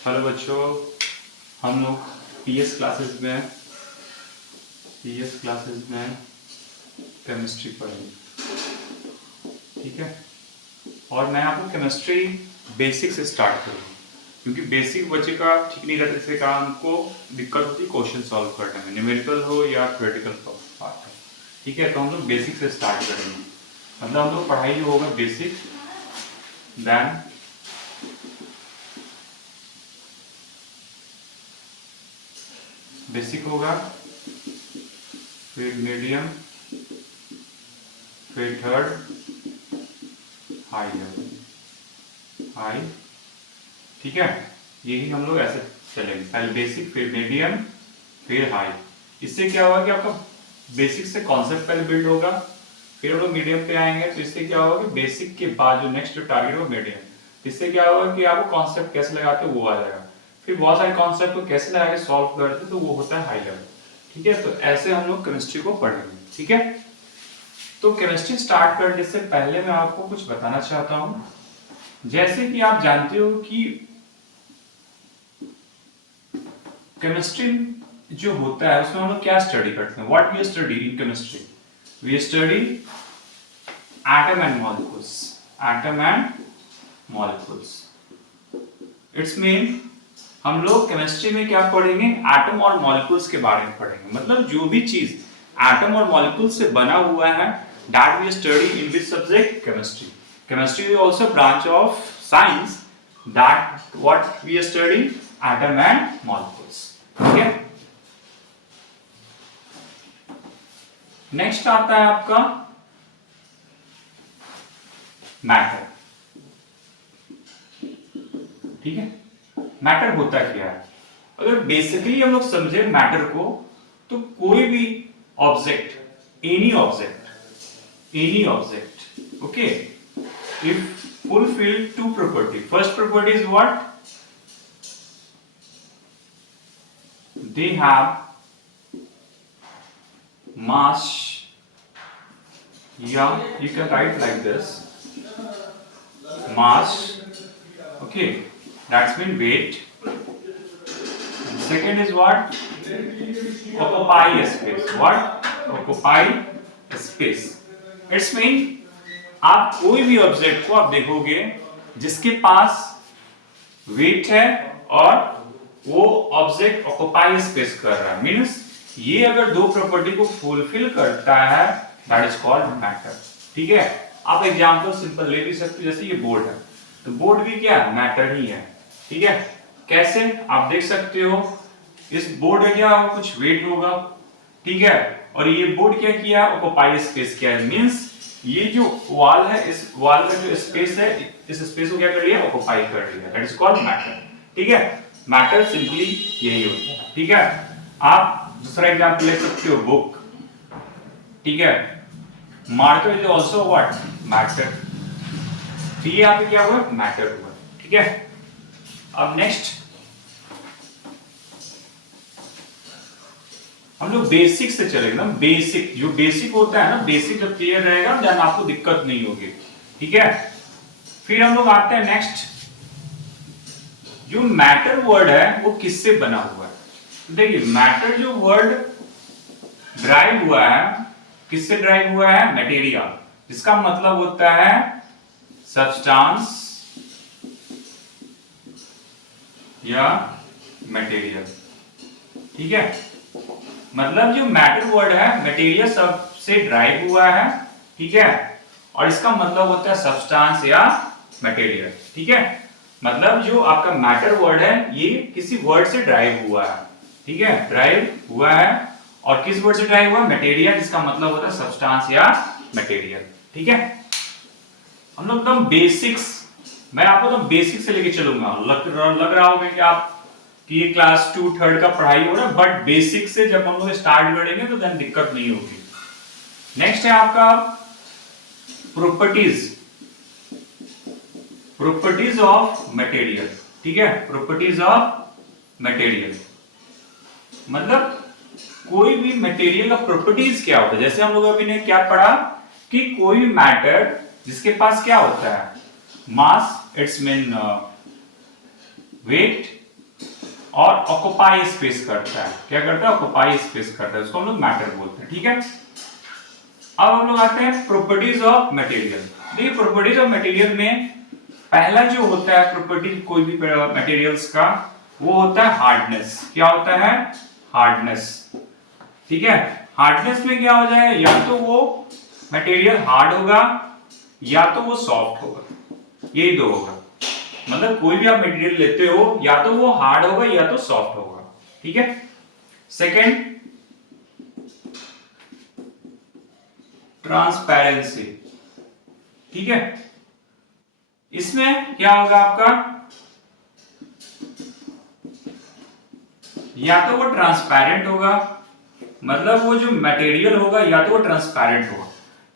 Hello बच्चों, हम लोग पीएस क्लासेस में केमिस्ट्री पढ़ेंगे। ठीक है, और मैं आपको केमिस्ट्री बेसिक से स्टार्ट करूँगा, क्योंकि बेसिक बच्चे का ठीक नहीं रहता, इसके कारण हमको दिक्कत होती है क्वेश्चन सॉल्व करने में, न्यूमेरिकल हो या थ्योरेटिकल पार्ट हो। ठीक है, तो हम लोग बेसिक से स्टार्ट करेंगे। मतलब हम लोग पढ़ाई होगा बेसिक, देन बेसिक होगा, फिर मीडियम, फिर थर्ड हाई लेवल, हाई। ठीक है, यही हम लोग ऐसे चलेंगे, पहले बेसिक फिर मीडियम फिर हाई। इससे क्या होगा कि आपका बेसिक से कॉन्सेप्ट पहले बिल्ड होगा, फिर हम लोग मीडियम पे आएंगे, तो इससे क्या होगा कि बेसिक के बाद जो नेक्स्ट टारगेट होगा मीडियम। इससे क्या होगा कि आपको कॉन्सेप्ट कैसे लगाते हो वो आ जाएगा, फिर बहुत सारे कॉन्सेप्ट को कैसे लगा के सॉल्व करते तो वो होता है हाई लेवल। ठीक है, तो ऐसे हम लोग केमिस्ट्री को पढ़ेंगे। ठीक है, तो केमिस्ट्री स्टार्ट करने से पहले मैं आपको कुछ बताना चाहता हूं। जैसे कि आप जानते हो कि केमिस्ट्री जो होता है उसमें हम लोग क्या स्टडी करते हैं, what we study in chemistry, we study atom and molecules, atom and molecules. It's mean हम लोग केमिस्ट्री में क्या पढ़ेंगे, एटम और मॉलिक्यूल्स के बारे में पढ़ेंगे। मतलब जो भी चीज एटम और मॉलिक्यूल से बना हुआ है, that we study in which subject, chemistry. Chemistry is also branch of science that what we study atom and molecules. ठीक है, नेक्स्ट आता है आपका मैटर। ठीक है, मैटर होता क्या है, अगर बेसिकली हम लोग समझे मैटर को, तो कोई भी object, any object, okay, if fulfil two property. First property is what, they have mass, yeah, you can write like this, mass, okay, that's mean weight. And second is what, occupy space, what, occupy space. It's mean आप कोई भी object को आप देखोगे जिसके पास wait है और वो ऑब्जेक्ट ऑक्युपाई स्पेस कर रहा है, मींस ये अगर दो प्रॉपर्टी को फुलफिल करता है, दैट इज कॉल्ड मैटर। ठीक है, आप एग्जांपल सिंपल ले भी सकते हो, जैसे ये बोर्ड है, तो बोर्ड भी क्या है, मैटर ही है। ठीक है, कैसे आप देख सकते हो, इस बोर्ड में क्या कुछ वेट होगा, ठीक है, और ये बोर्ड क्या किया, ऑक्युपाई स्पेस किया है, मींस ये जो वॉल है, इस वॉल का जो स्पेस है, इस स्पेस को क्या कर लिया, ऑक्युपाई कर लिया, दैट इज कॉल्ड मैटर। ठीक है, मैटर सिंपली यही होता है। ठीक है, आप दूसरा एग्जांपल ले सकते हो, बुक। ठीक है, marker is also what, matter. तो ये यहाँ पे क्या हुआ, मैटर हुआ। ठीक है, अब नेक्स्ट हम लोग बेसिक से चलेंगे ना। बेसिक, जो बेसिक होता है ना, बेसिक जब क्लियर रहेगा देन आपको दिक्कत नहीं होगी। ठीक है, फिर हम लोग आते हैं नेक्स्ट, जो मैटर वर्ड है वो किससे बना हुआ है। देखिए, मैटर जो वर्ड ड्राइव हुआ है, किससे ड्राइव हुआ है, मटेरियल, जिसका मतलब होता है सब्सटेंस या मटेरियल। ठीक है, मतलब जो मैटर वर्ड है, मटेरियल सब से ड्राइव हुआ है। ठीक है, और इसका मतलब होता है सब्सटेंस या मटेरियल। ठीक है, मतलब जो आपका मैटर वर्ड है ये किसी वर्ड से ड्राइव हुआ है। ठीक है, ड्राइव हुआ है, और किस वर्ड से ड्राइव हुआ, मटेरियल, जिसका मतलब होता है सब्सटेंस या मटेरियल। ठीक है, हम लोग एकदम बेसिक्स, मैं आपको तो बेसिक से लेके चलूंगा। लग रहा होगा कि आप कि ये क्लास 2 थर्ड का पढ़ाई हो रहा है, बट बेसिक से जब हम लोग स्टार्ट करेंगे तो देन दिक्कत नहीं होगी। नेक्स्ट है आपका प्रॉपर्टीज, प्रॉपर्टीज ऑफ मटेरियल। ठीक है, प्रॉपर्टीज ऑफ मटेरियल मतलब कोई भी मटेरियल का प्रॉपर्टीज क्या होता है। जैसे हम लोग अभी ने क्या पढ़ा कि कोई भी मैटर जिसके पास क्या होता है, मास, इट्स मीन वेट, और ऑक्युपाई स्पेस करता है। क्या करता है? ऑक्युपाई स्पेस करता है, उसको हम लोग मैटर बोलते हैं। ठीक है, अब हम लोग आते हैं प्रॉपर्टीज ऑफ मटेरियल। देखिए प्रॉपर्टीज ऑफ मटेरियल में पहला जो होता है प्रॉपर्टी कोई भी मटेरियल्स का, वो होता है हार्डनेस। क्या होता है? हार्डनेस। ठीक है, हार्डनेस में क्या हो जाए, या तो वो मटेरियल हार्ड होगा या तो वो सॉफ्ट होगा, यही दो होगा। मतलब कोई भी आप मटेरियल लेते हो, या तो वो हार्ड होगा या तो सॉफ्ट होगा। ठीक है, सेकेंड ट्रांसपेरेंसी। ठीक है, इसमें क्या होगा आपका, या तो वो ट्रांसपेरेंट होगा, मतलब वो जो मटेरियल होगा या तो वो ट्रांसपेरेंट होगा।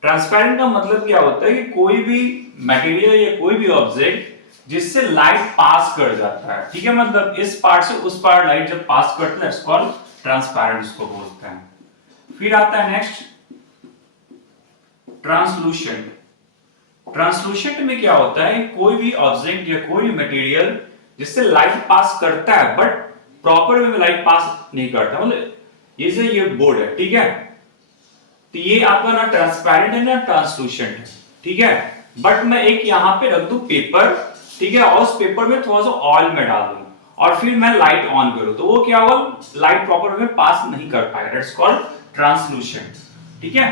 ट्रांसपेरेंट का मतलब क्या होता है कि कोई भी मटेरियल या कोई भी ऑब्जेक्ट जिससे लाइट पास कर जाता है। ठीक है, मतलब इस पार्ट से उस पार्ट लाइट जब पास करता है, इट्स कॉल्ड ट्रांसपेरेंट, इसको बोलते हैं। फिर आता है नेक्स्ट ट्रांसलूसेंट। ट्रांसलूसेंट में क्या होता है, कोई भी ऑब्जेक्ट या कोई भी मटेरियल जिससे लाइट पास करता है बट प्रॉपर वे में लाइट पास नहीं करता। मतलब ये बोर्ड है, ठीक है, तो ये आपका ना ट्रांसपेरेंट है ना ट्रांसलूसेंट है। ठीक है, बट मैं एक यहां पे रख दूं पेपर, ठीक है, और उस पेपर में थोड़ा सा ऑयल में डाल दूं और फिर मैं लाइट ऑन करूं, तो वो क्या होगा, लाइट प्रॉपर वे में पास नहीं कर पाएगा। That's called translucent. ठीक है,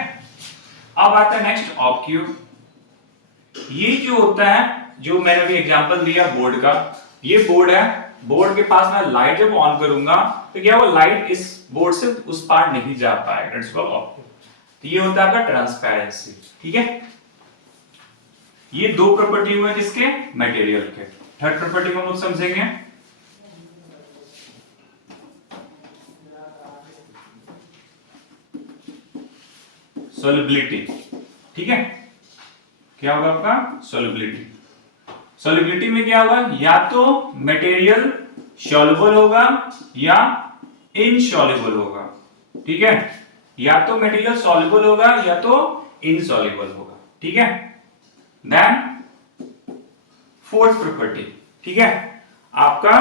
अब आता है नेक्स्ट ऑब्क्यू। ये जो होता है, जो मैंने अभी एग्जांपल दिया बोर्ड का, ये बोर्ड है, बोर्ड के पास मैं लाइट जब ऑन करूंगा तो क्या वो लाइट इस बोर्ड से उस पार नहीं जा पाएगा। That's called oblique. तो ये होता है आपका ट्रांसपेरेंसी। ठीक है, ये दो प्रॉपर्टी हुए किसके, मटेरियल के। थर्ड प्रॉपर्टी को हम लोग समझेंगे सॉल्युबिलिटी। ठीक है, क्या होगा आपका सॉल्युबिलिटी। सॉल्युबिलिटी में क्या होगा, या तो मटेरियल सॉल्युबल होगा या इनसॉल्युबल होगा। ठीक है, या तो मटेरियल सॉल्युबल होगा या तो इनसॉल्युबल होगा। ठीक है, देन फोर्थ प्रॉपर्टी। ठीक है, आपका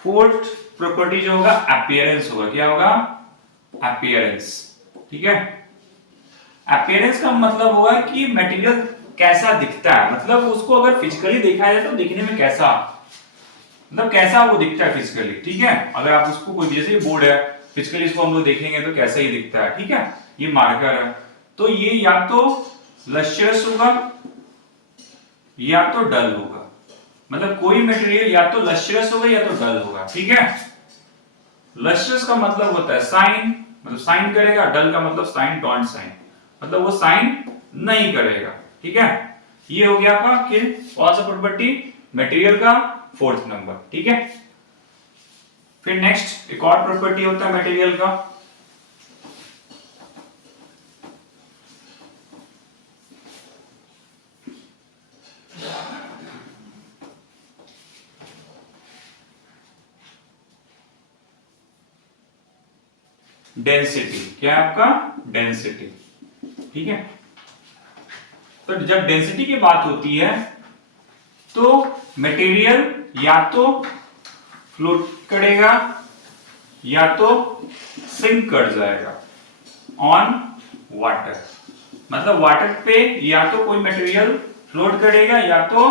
फोर्थ प्रॉपर्टी जो होगा अपीयरेंस होगा। क्या होगा, अपीयरेंस। ठीक है, अपीयरेंस का मतलब होगा कि मटेरियल कैसा दिखता है, मतलब उसको अगर फिजिकली देखा जाए तो दिखने में कैसा, मतलब कैसा वो दिखता है फिजिकली। ठीक है, अगर आप उसको कोई, जैसे बोर्ड है, फिजिकली इसको हम लोग देखेंगे तो कैसा ही दिखता है। ठीक है, ये मार्कर है, तो ये या तो लस्ट्रस होगा या तो डल होगा। मतलब कोई मटेरियल या तो लस्ट्रस होगा या तो डल होगा। ठीक है, लस्ट्रस का मतलब होता है साइन, मतलब साइन करेगा, डल का मतलब साइन डोंट साइन, मतलब वो साइन नहीं करेगा। ठीक है, ये हो गया आपका कि कौन सा प्रॉपर्टी, मटेरियल का फोर्थ नंबर। ठीक है, फिर नेक्स्ट एक और प्रॉपर्टी होता है मटेरियल का, डेंसिटी। क्या है आपका, डेंसिटी। ठीक है, तो जब डेंसिटी की बात होती है तो मटेरियल या तो फ्लोट करेगा या तो सिंक कर जाएगा ऑन वाटर। मतलब वाटर पे या तो कोई मटेरियल फ्लोट करेगा या तो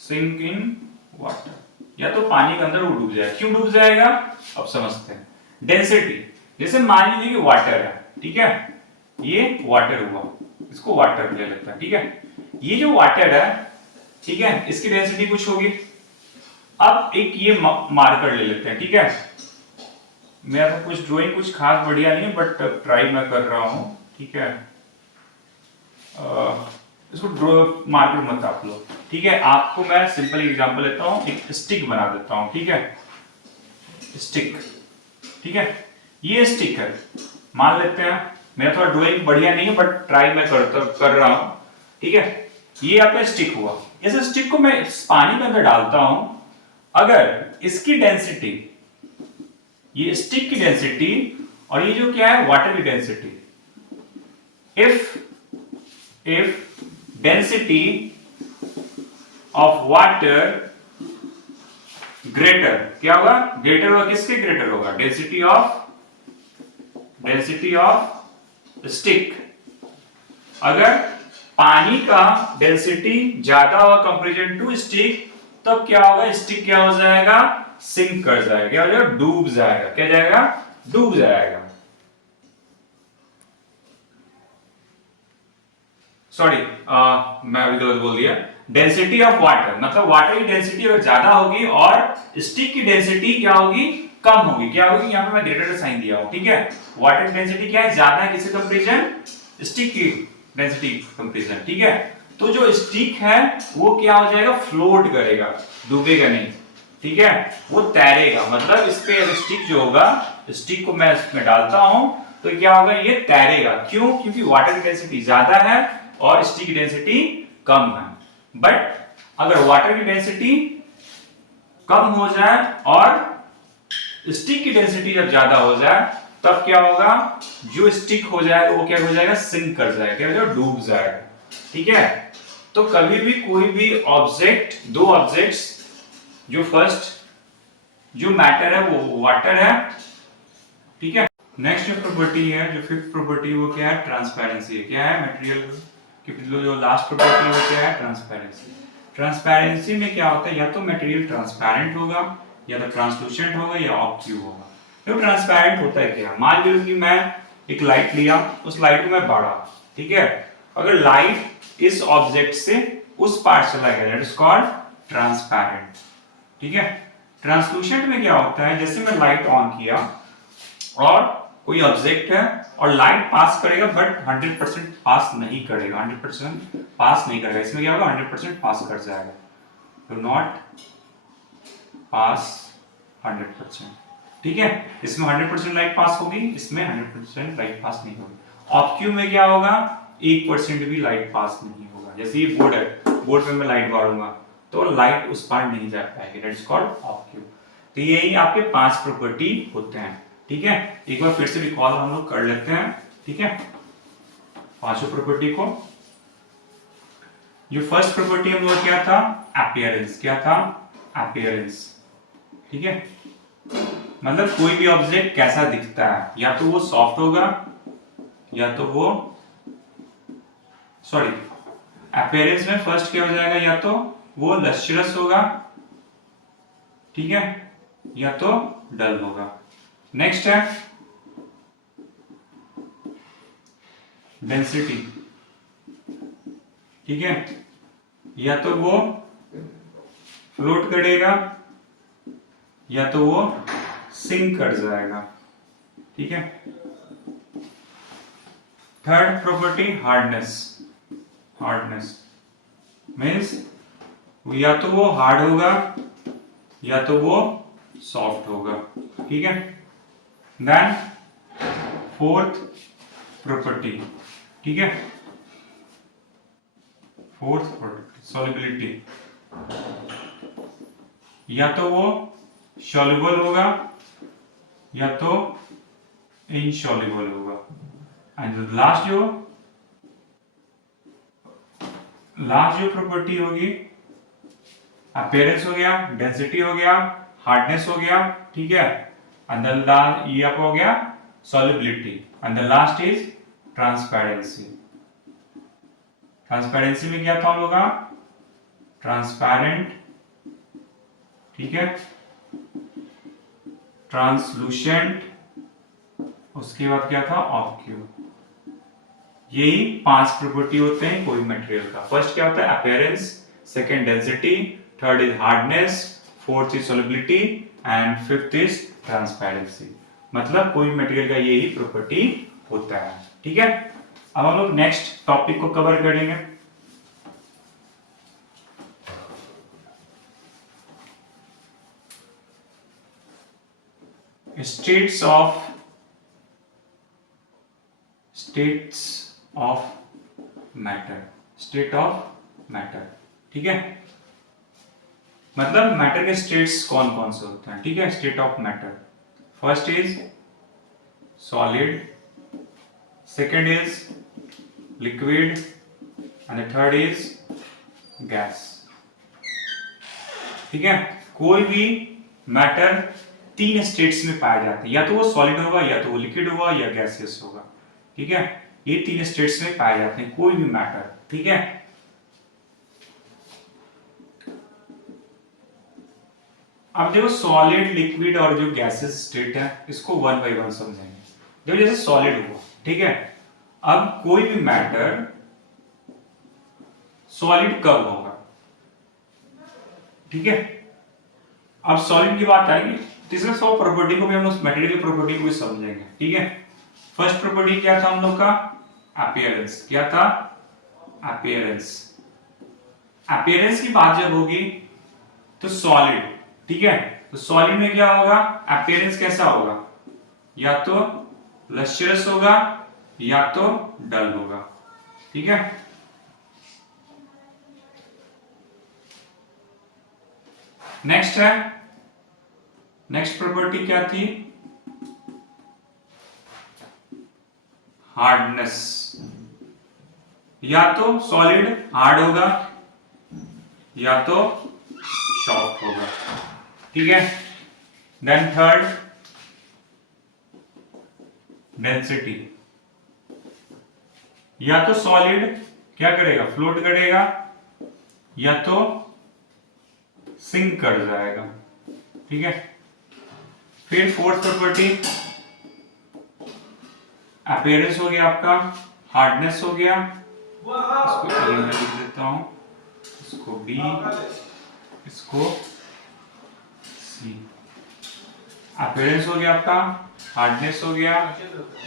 सिंक इन वाटर, या तो पानी के अंदर वो डूब जाएगा। क्यों डूब जाएगा, अब समझते हैं। डेंसिटी, जैसे मान लीजिए कि वाटर है, ठीक है, ये वाटर हुआ, इसको वाटर ले लेते हैं। ठीक है, ये जो वाटर है, ठीक है, इसकी डेंसिटी कुछ होगी। अब एक ये मार्कर ले लेते हैं। ठीक है, मेरा तो कुछ ड्राइंग कुछ खास बढ़िया नहीं है, बट ट्राई मैं कर रहा हूं। ठीक है, इसको ड्रॉ मार्कर मत आप लोग। ठीक है, आपको मैं सिंपल एग्जांपल लेता हूं, एक स्टिक बना देता हूं। ठीक है, स्टिक। ठीक है, ये स्टिक है, मान लेते हैं, मेरा थोड़ा ड्राइंग बढ़िया नहीं है बट ट्राई मैं कर रहा हूं। ठीक है, ये आपका स्टिक हुआ। इस स्टिक को मैं पानी के अंदर डालता हूं, अगर इसकी डेंसिटी, ये स्टिक की डेंसिटी और ये जो क्या है वाटर की density, if density of water greater, क्या होगा? ग्रेटर होगा, किसके ग्रेटर होगा? Density of stick. अगर पानी का डेंसिटी ज्यादा होगा कंपेरिजन टू स्टिक, तब क्या होगा? स्टिक क्या हो जाएगा? सिंक कर जाएगा, क्या हो जाएगा? डूब जाएगा। क्या जाएगा? डूब जाएगा। सॉरी, मैं अभी गलत बोल दिया। डेंसिटी ऑफ वाटर, मतलब वाटर की डेंसिटी अगर ज्यादा होगी और स्टिक की डेंसिटी क्या होगी? कम होगी। क्या होगी? यहाँ पे मैं ग्रेटर का साइन दिया हूं, ठीक है। वाटर की डेंसिटी क्या है? ज्यादा है किससे कंपेरिजन? स्टिक की डेंसिटी कंपेरिजन, ठीक है। तो जो स्टिक है वो क्या हो जाएगा? फ्लोट करेगा, डूबेगा नहीं, ठीक है, वो तैरेगा। मतलब इस पे स्टिक जो होगा, स्टिक को मैं इसमें डालता हूं तो क्या होगा? ये तैरेगा। क्यों? क्योंकि वाटर की डेंसिटी ज्यादा है और स्टिक की डेंसिटी कम है। बट अगर वाटर की डेंसिटी कम हो जाए और स्टिक की डेंसिटी जब ज्यादा हो जाए, तब क्या होगा? जो स्टिक हो जाएगा वो क्या हो जाएगा? सिंक कर जाएगा, क्या हो जाएगा? डूब जाएगा, ठीक है। तो कभी भी कोई भी ऑब्जेक्ट, दो ऑब्जेक्ट्स, जो फर्स्ट जो मैटर है वो वाटर है, ठीक है। नेक्स्ट जो प्रॉपर्टी है, जो फिफ्थ प्रॉपर्टी, वो क्या है? ट्रांसपेरेंसी। क्या है? मटेरियल की जो लास्ट प्रॉपर्टी है वो क्या है? ट्रांसपेरेंसी। ट्रांसपेरेंसी में क्या होता है? या तो मटेरियल ट्रांसपेरेंट होगा, या तो ट्रांसलूसेंट होगा, या ऑब्ट्यूब होगा। तो ट्रांसपेरेंट होता है क्या? मान लीजिए कि मैं एक लाइट लिया, उस लाइट को मैं बाढ़ा, ठीक है। अगर लाइट इस ऑब्जेक्ट से उस पार चला गया, दैट इज कॉल्ड ट्रांसपेरेंट, ठीक है। ट्रांसलूसेंट में क्या होता है? जैसे मैं लाइट ऑन किया और कोई ऑब्जेक्ट है और लाइट पास करेगा, बट 100% पास नहीं करेगा, 100% पास नहीं करेगा। इसमें क्या होगा? 100% पास कर जाएगा, तो नॉट पास 100%, ठीक है। इसमें 100% लाइट पास होगी, इसमें 100% लाइट पास नहीं होगी। ऑब्ट्यूब में क्या होगा? 1% भी लाइट पास नहीं होगा। जैसे ये बोर्ड है, बोर्ड पे मैं लाइट मारूंगा तो लाइट उस पार नहीं जा पाएगी, दैट इज कॉल्ड ऑब्ट्यूब। तो यही आपके 5 प्रॉपर्टी होते हैं, ठीक है। एक बार फिर से रिकॉल हम लोग कर लेते हैं, ठीक है, पांचों प्रॉपर्टी को। जो फर्स्ट प्रॉपर्टी हम लोग क्या था? अपीयरेंस। क्या था? अपीयरेंस, ठीक है। मतलब कोई भी ऑब्जेक्ट कैसा दिखता है, या तो वो सॉफ्ट होगा, या तो वो, सॉरी, अपीयरेंस में फर्स्ट क्या हो जाएगा? या तो वो लस्ट्रस होगा, ठीक है, या तो डल होगा। नेक्स्ट है डेंसिटी, ठीक है, या तो वो फ्लोट करेगा, या तो वो सिंक कर जाएगा, ठीक है। Third property hardness. Hardness means या तो वो हार्ड होगा, या तो वो सॉफ्ट होगा, ठीक है। देन फोर्थ प्रॉपर्टी, ठीक है, फोर्थ प्रॉपर्टी सॉल्युबिलिटी। या तो वो सॉल्युबल होगा, या तो इनसॉल्युबल होगा। एंड लास्ट जो प्रॉपर्टी होगी, अपीयरेंस हो गया, डेंसिटी हो गया, हार्डनेस हो गया, ठीक है, एंड ये आपका हो गया solubility, and the last is transparency. Transparency में क्या था हम लोग का? ट्रांसपेरेंट, ठीक है, ट्रांसलूसेंट, उसके बाद क्या था? ऑब्ट्यूब। यही 5 प्रॉपर्टी होते हैं कोई मटेरियल का। फर्स्ट क्या होता है? Appearance, second density, third is hardness, fourth is solubility, and fifth is transparency. मतलब कोई मटेरियल का यही प्रॉपर्टी होता है, ठीक है। अब हम लोग नेक्स्ट टॉपिक को कवर करेंगे। States of matter. State of matter, ठीक है, मतलब मैटर के स्टेट्स कौन कौन से होते हैं, ठीक है। State of matter, first is solid, second is liquid, and the third is gas, ठीक है। कोई भी मैटर तीन स्टेट्स में पाए जाते हैं, या तो वो सॉलिड होगा, या तो वो लिक्विड होगा, या गैसियस होगा। ठीक है, ये तीन स्टेट्स में पाए जाते हैं कोई भी मैटर। ठीक है, अब देखो सॉलिड, लिक्विड और जो गैसेस स्टेट है इसको वन बाय वन समझेंगे। देखो जैसे सॉलिड हुआ, ठीक है, अब कोई भी मैटर सॉलिड कब होगा? ठीक है, अब सॉलिड की बात आएगी तो इसमें सब प्रॉपर्टी को भी हम लोग मटेरियल प्रॉपर्टी को भी समझेंगे। ठीक है, फर्स्ट प्रॉपर्टी क्या था हम लोग का? अपीयरेंस। क्या था? अपीयरेंस। अपीयरेंस की बात जब होगी तो सॉलिड, ठीक है, तो सॉलिड में क्या होगा? अपीयरेंस कैसा होगा? या तो लस्ट्रस होगा या तो डल होगा। ठीक है, नेक्स्ट है, नेक्स्ट प्रॉपर्टी क्या थी? हार्डनेस। या तो सॉलिड हार्ड होगा या तो सॉफ्ट होगा। ठीक है, देन थर्ड डेंसिटी। या तो सॉलिड क्या करेगा? फ्लोट करेगा, या तो सिंक कर जाएगा। ठीक है, फिर फोर्थ प्रॉपर्टी अपीयरेंस हो गया आपका, हार्डनेस हो गया, इसको ए में लिख देता हूं, इसको बी, इसको सी। अपीयरेंस हो गया आपका, हार्डनेस हो गया,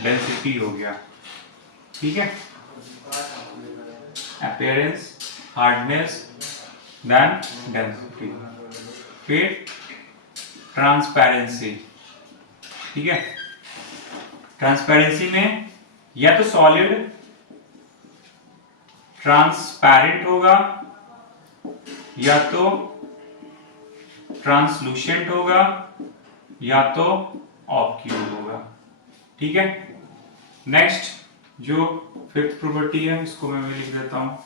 डेंसिटी हो गया। ठीक है, अपीयरेंस, हार्डनेस, देन डेंसिटी, फिर ट्रांसपेरेंसी। ठीक है, ट्रांसपेरेंसी में या तो सॉलिड ट्रांसपेरेंट होगा या तो ट्रांसलूसेंट होगा या तो ऑब्क्यूज होगा। ठीक है, नेक्स्ट जो फिफ्थ प्रॉपर्टी है इसको मैं लिख देता हूं,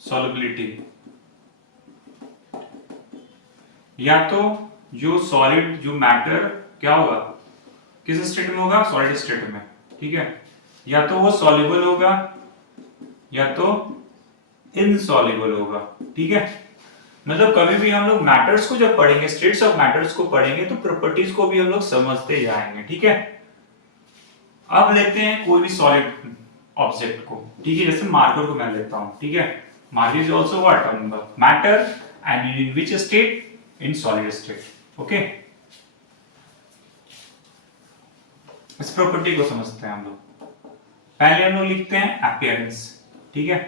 सॉल्युबिलिटी। या तो जो सॉलिड, जो मैटर क्या होगा, किस स्टेट में होगा? सॉलिड स्टेट में। ठीक है, या तो वो सॉल्युबल होगा या तो इनसॉल्युबल होगा। ठीक है, मतलब कभी भी हम लोग मैटर्स को जब पढ़ेंगे, स्टेट्स ऑफ मैटर्स को पढ़ेंगे तो प्रॉपर्टीज को भी हम लोग समझते जाएंगे। ठीक है, अब लेते हैं कोई भी सॉलिड ऑब्जेक्ट को। ठीक है, जैसे मार्कर को मैं लेता हूं। ठीक है, marker is also what? Matter, and in which state? In solid state. Okay, इस प्रॉपर्टी को समझते हैं हम लोग। पहले हम लोग लिखते हैं अपीयरेंस। ठीक है,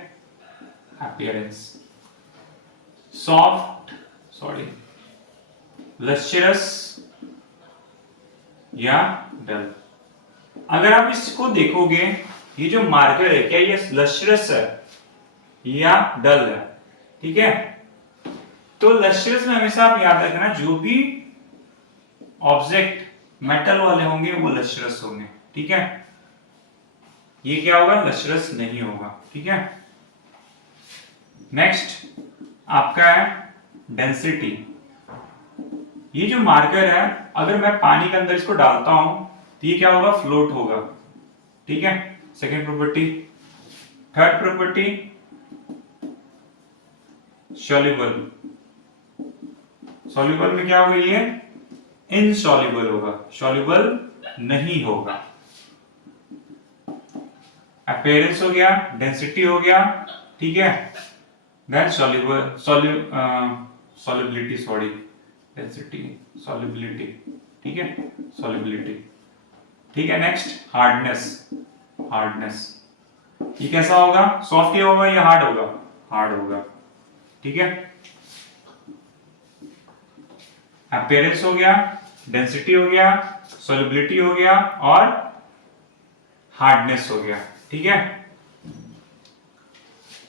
अपीयरेंस, सॉफ्ट, लस्ट्रस या डल। अगर आप इसको देखोगे, ये जो मार्कर है क्या ये लस्ट्रस है या डल है? ठीक है, तो लस्ट्रस में हमेशा आप याद रखना, जो भी ऑब्जेक्ट मेटल वाले होंगे वो लस्ट्रस होंगे। ठीक है, ये क्या होगा? लस्ट्रस नहीं होगा। ठीक है, नेक्स्ट आपका है डेंसिटी। ये जो मार्कर है, अगर मैं पानी के अंदर इसको डालता हूं तो ये क्या होगा? फ्लोट होगा। ठीक है, second property. Third property soluble. Soluble में क्या होगा? ये इनसॉल्युबल होगा, सॉल्युबल नहीं होगा। अपीयरेंस हो गया, डेंसिटी हो गया। ठीक है, then solubility, sorry, density, solubility. ठीक है, सॉल्युबिलिटी। ठीक है, नेक्स्ट हार्डनेस। हार्डनेस ये कैसा होगा? सॉफ्ट ही होगा या हार्ड होगा? हार्ड होगा। ठीक है, अपीयरेंस हो गया, डेंसिटी हो गया, सॉल्युबिलिटी हो गया और हार्डनेस हो गया। ठीक है,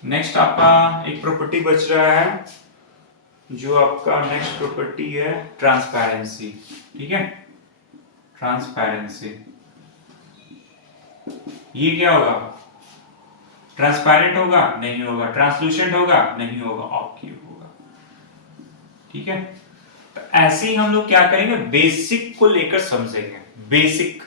नेक्स्ट आपका एक प्रॉपर्टी बच रहा है, जो आपका नेक्स्ट प्रॉपर्टी है ट्रांसपेरेंसी। ठीक है, ट्रांसपेरेंसी ये क्या होगा? ट्रांसपेरेंट होगा? नहीं होगा। ट्रांसलूसेंट होगा? नहीं होगा। ऑब्क्यू होगा। ठीक है। तो ऐसे ही हम लोग क्या करेंगे, बेसिक को लेकर समझेंगे। बेसिक,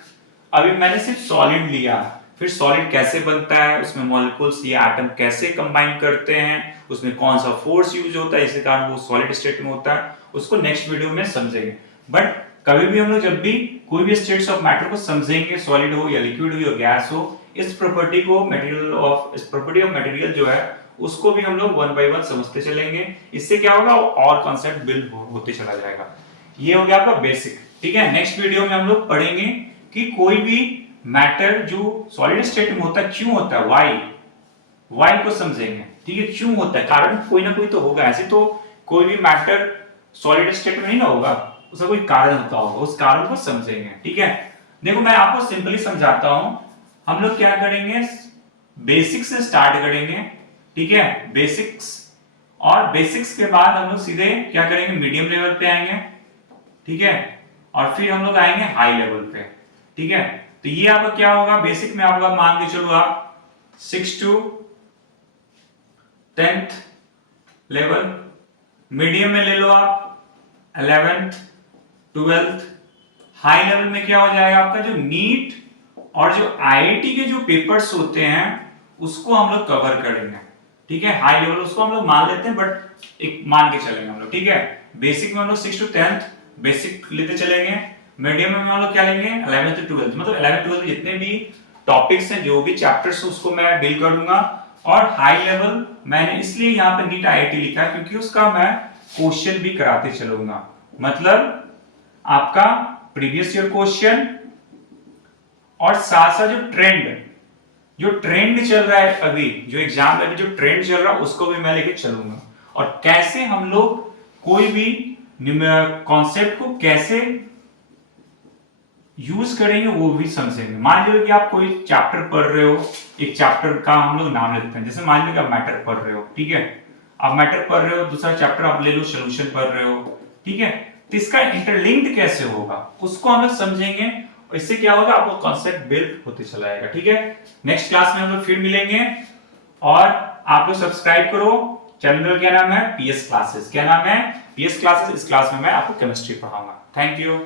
अभी मैंने सिर्फ सॉलिड लिया, फिर सॉलिड कैसे बनता है, उसमें मॉलिक्यूल्स या एटम कैसे कंबाइन करते हैं, उसमें कौन सा फोर्स यूज होता है, इसी कारण वो सॉलिड स्टेट में होता है, उसको नेक्स्ट वीडियो में समझेंगे। बट कभी भी हम लोग जब भी कोई भी स्टेट्स ऑफ मैटर को समझेंगे, सॉलिड हो या लिक्विड हो या गैस हो, इस प्रॉपर्टी को इस प्रॉपर्टी ऑफ मटेरियल जो है उसको भी हम लोग वन बाय वन समझते चलेंगे। इससे क्या होगा, और कॉन्सेप्ट बिल्ड होते चला जाएगा। ये हो गया आपका बेसिक। ठीक है, नेक्स्ट वीडियो में हम लोग पढ़ेंगे कि कोई भी मैटर जो सॉलिड स्टेट में होता है क्यों होता है, वाई को समझेंगे। ठीक है, क्यों होता है, कारण कोई ना कोई तो होगा। ऐसे तो कोई भी मैटर सॉलिड स्टेट में नहीं ना होगा, उसका कोई कारण होता होगा, उस कारण को समझेंगे। ठीक है, देखो मैं आपको सिंपली समझाता हूं। हम लोग क्या करेंगे, बेसिक्स से स्टार्ट करेंगे। ठीक है, बेसिक्स, और बेसिक्स के बाद हम लोग सीधे क्या करेंगे, मीडियम लेवल पे आएंगे। ठीक है, और फिर हम लोग आएंगे हाई लेवल पे। ठीक है, तो ये आपका क्या होगा, बेसिक में आपका मान के चलो आप 6 to 10th लेवल, मीडियम में ले लो आप 11th 12th, हाई लेवल में क्या हो जाएगा आपका जो नीट और जो आईआईटी के जो पेपर्स होते हैं उसको हम लोग कवर करेंगे। ठीक है, हाई लेवल उसको हम लोग मान लेते हैं, बट एक मान के चलेंगे हम लोग। ठीक है, बेसिक में हम लोग 6 to 10th बेसिक लेते चलेंगे, मीडियम में हम लोग क्या लेंगे 11th to 12th, मतलब 11th 12th जितने भी टॉपिक्स हैं, जो भी चैप्टर्स उसको मैं डील करूंगा। और हाई लेवल मैंने इसलिए यहाँ पे नीट आईआईटी लिखा है क्योंकि उसका मैं क्वेश्चन भी कराते चलूंगा, मतलब आपका प्रीवियस ईयर क्वेश्चन और साथ साथ जो ट्रेंड चल रहा है अभी, जो एग्जाम में जो ट्रेंड चल रहा है उसको भी मैं लेके चलूंगा, और कैसे हम लोग कोई भी कॉन्सेप्ट को कैसे यूज करेंगे वो भी समझेंगे। मान लीजिए कि आप कोई चैप्टर पढ़ रहे हो, एक चैप्टर का हम लोग नाम लेते हैं, जैसे मान लीजिए आप मैटर पढ़ रहे हो। ठीक है, आप मैटर पढ़ रहे हो, दूसरा चैप्टर आप ले लो सॉल्यूशन पढ़ रहे हो। ठीक है, तो इसका इंटरलिंक्ड कैसे होगा उसको हम लोग समझेंगे, और इससे क्या होगा, आपको कॉन्सेप्ट बिल्ड होते चला जाएगा। ठीक है, नेक्स्ट क्लास में हम लोग फिर मिलेंगे, और आप लोग सब्सक्राइब करो। चैनल क्या नाम है, पीएस क्लासेस। क्या नाम है, पीएस क्लासेस। इस क्लास में मैं आपको केमिस्ट्री पढ़ाऊंगा। Thank you.